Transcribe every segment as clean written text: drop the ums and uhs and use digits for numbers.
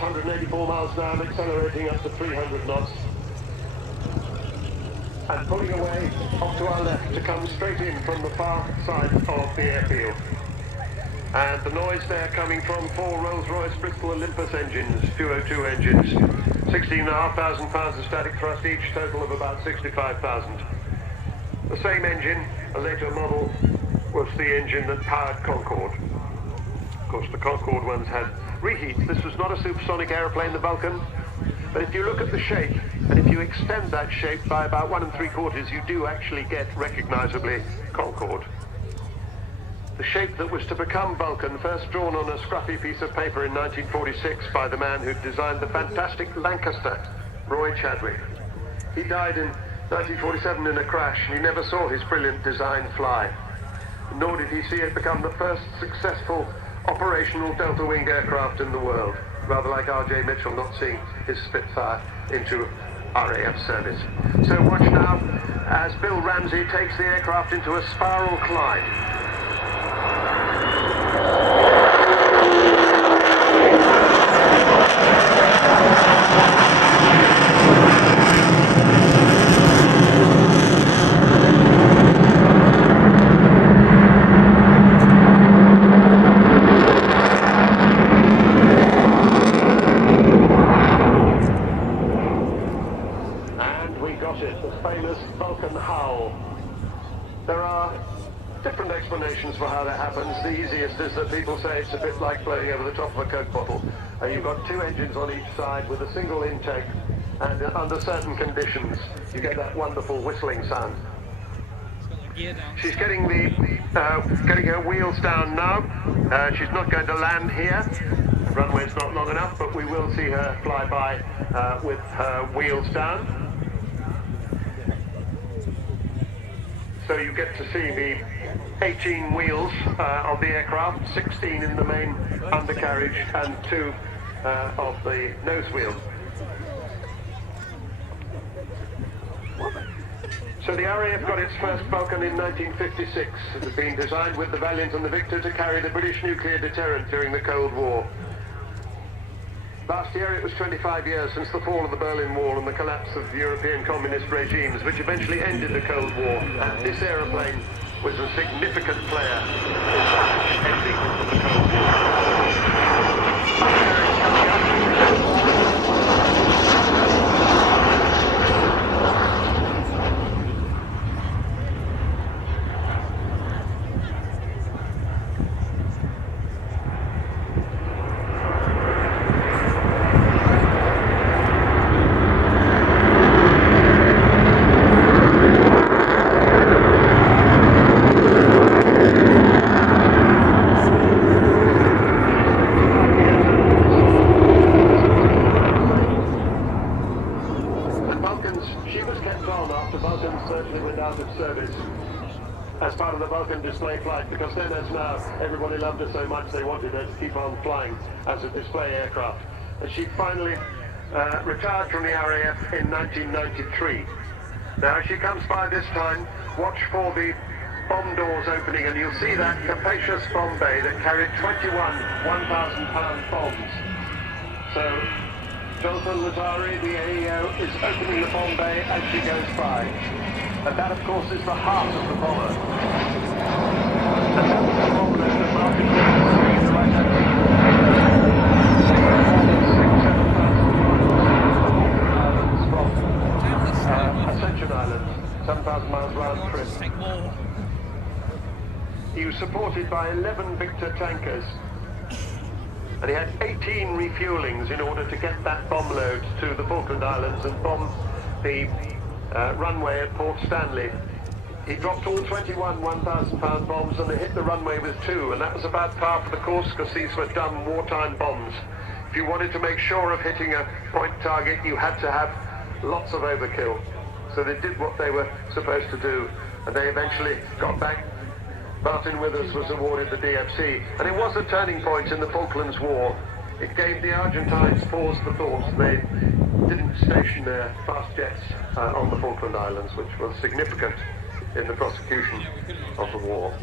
184 miles an hour, accelerating up to 300 knots. And pulling away off to our left to come straight in from the far side of the airfield. And the noise there coming from 4 Rolls-Royce Bristol Olympus engines, 202 engines, 16,500 pounds of static thrust each, total of about 65,000. The same engine, a later model, was the engine that powered Concorde. Of course, the Concorde ones had reheats. This was not a supersonic aeroplane, the Vulcan, but if you look at the shape, and if you extend that shape by about 1 3/4, you do actually get recognizably Concorde. The shape that was to become Vulcan, first drawn on a scruffy piece of paper in 1946 by the man who designed the fantastic Lancaster, Roy Chadwick. He died in 1947 in a crash, and he never saw his brilliant design fly. Nor did he see it become the first successful operational delta-wing aircraft in the world, rather like R.J. Mitchell not seeing his Spitfire into RAF service. So watch now as Bill Ramsey takes the aircraft into a spiral climb. Howl. There are different explanations for how that happens. The easiest is that people say it's a bit like floating over the top of a Coke bottle. And you've got 2 engines on each side with a single intake, and under certain conditions you get that wonderful whistling sound. She's getting her wheels down now. She's not going to land here. The runway's not long enough, but we will see her fly by with her wheels down. So you get to see the 18 wheels of the aircraft, 16 in the main undercarriage and 2 of the nose wheel. So the RAF got its first Vulcan in 1956. It had been designed with the Valiant and the Victor to carry the British nuclear deterrent during the Cold War. Last year it was 25 years since the fall of the Berlin Wall and the collapse of European communist regimes, which eventually ended the Cold War. And this aeroplane was a significant player in the ending of the Cold War. As part of the Vulcan display flight, because then as now everybody loved her so much they wanted her to keep on flying as a display aircraft. And she finally retired from the RAF in 1993. Now as she comes by this time, watch for the bomb doors opening, and you'll see that capacious bomb bay that carried 21 1,000-pound bombs. So Jonathan Lazari, the AEO, is opening the bomb bay as she goes by. And that, of course, is the heart of the bomber. And that was the bomber that Martin Lewis in the right hand. From Ascension Island, 7,000 miles round trip. He was supported by 11 Victor tankers, and he had 18 refuelings in order to get that bomb load to the Falkland Islands and bomb the runway at Port Stanley. He dropped all 21 1,000-pound bombs, and they hit the runway with 2, and that was about par for the course, because these were dumb wartime bombs. If you wanted to make sure of hitting a point target, you had to have lots of overkill. So they did what they were supposed to do, and they eventually got back. Martin Withers was awarded the DFC, and it was a turning point in the Falklands War. It gave the Argentines pause for thought. They didn't station their fast jets on the Falkland Islands, which was significant in the prosecution of the war.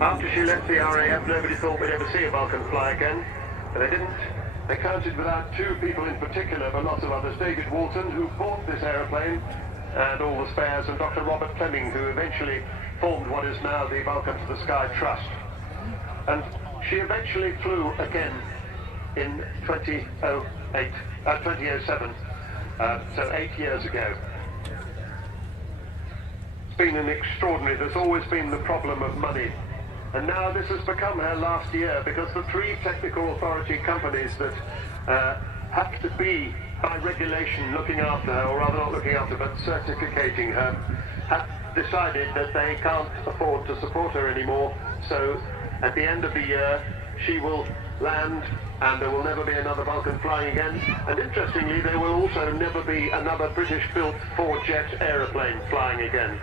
After she left the RAF, nobody thought we'd ever see a Vulcan fly again, but they didn't. They counted without two people in particular, but lots of others. David Walton, who bought this aeroplane, and all the spares, and Dr. Robert Fleming, who eventually formed what is now the Vulcan to the Sky Trust. And she eventually flew again in 2007, so 8 years ago. It's been an extraordinary, there's always been the problem of money. And now this has become her last year because the three technical authority companies that have to be, by regulation, looking after her, or rather not looking after, but certificating her, have decided that they can't afford to support her anymore. So at the end of the year, she will land and there will never be another Vulcan flying again. And interestingly, there will also never be another British-built four-jet aeroplane flying again.